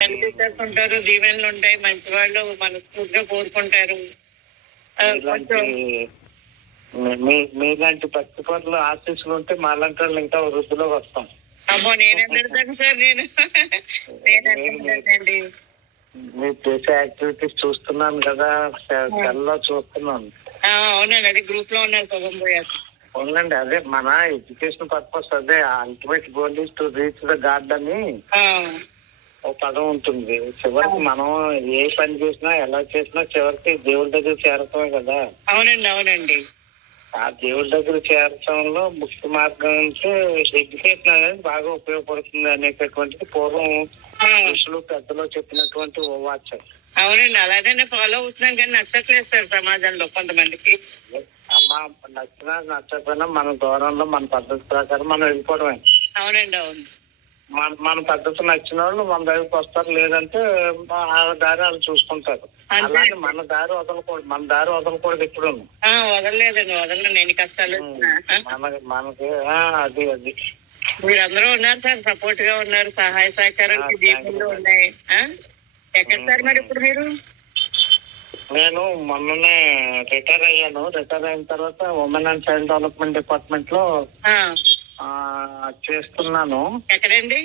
Teachers ఉంటారు, దీవెనలు ఉంటాయి, మంచి వాళ్ళు మనస్ఫూర్తిగా కోరుకుంటారు. మీలాంటి భక్తి పనులు ఆశీస్సులు ఉంటే మాలాంటి వాళ్ళు ఇంకా వృద్ధిలోకి వస్తాం. అమ్మో నేనెందుకు సార్ నేను మీరు చేసే యాక్టివిటీస్ చూస్తున్నాను కదా, సెల్లో చూస్తున్నాను. అవునండి, అది గ్రూప్ లో ఉన్నారు సగం పోయారు. అవునండి, అదే మన ఎడ్యుకేషన్ పర్పస్, అదే ultimate goal is to reach the God అని ఒక పదం ఉంటుంది. చివరికి మనం ఏ పని చేసినా ఎలా చేసినా చివరికి దేవుడి దగ్గర చేరటమే కదా. అవునండి అవునండి. ఆ దేవుడి దగ్గర చేరటంలో ముఖ్య మార్గం అంటే ఎడ్యుకేషన్ అనేది బాగా ఉపయోగపడుతుంది అనేటటువంటిది పూర్వం ఋషులు పెద్దలు చెప్పినటువంటి ఓ వాక్యం. అవునండి, అలాగే ఫాలో అవుతున్నాం కానీ నచ్చట్లేదు సార్ సమాజంలో కొంతమందికి. అమ్మా నచ్చినా నచ్చకపోయినా మన దూరంలో మన పద్ధతి ప్రకారం మనం వెళ్ళిపోవడమే. అవునండి అవును. మన పద్ధతి నచ్చిన వాళ్ళు మన దగ్గరికి వస్తారు, లేదంటే ఆ దారి వాళ్ళు చూసుకుంటారు. అలాగే మన దారి వదలకూడదు ఎప్పుడు. వదలలేదండి, వదలను ఎన్ని కష్టాలు మనకి అది మీరందరూ ఉన్నారు సార్, సపోర్ట్ గా ఉన్నారు, సహాయ సహకారాలు జీవితంలో ఉన్నాయి. ఎక్కడ సార్ మరి ఇప్పుడు మీరు? నేను మొన్ననే రిటైర్ అయ్యాను. రిటైర్ అయిన తర్వాత women and child development department లో చేస్తున్నాను. ఎక్కడండి?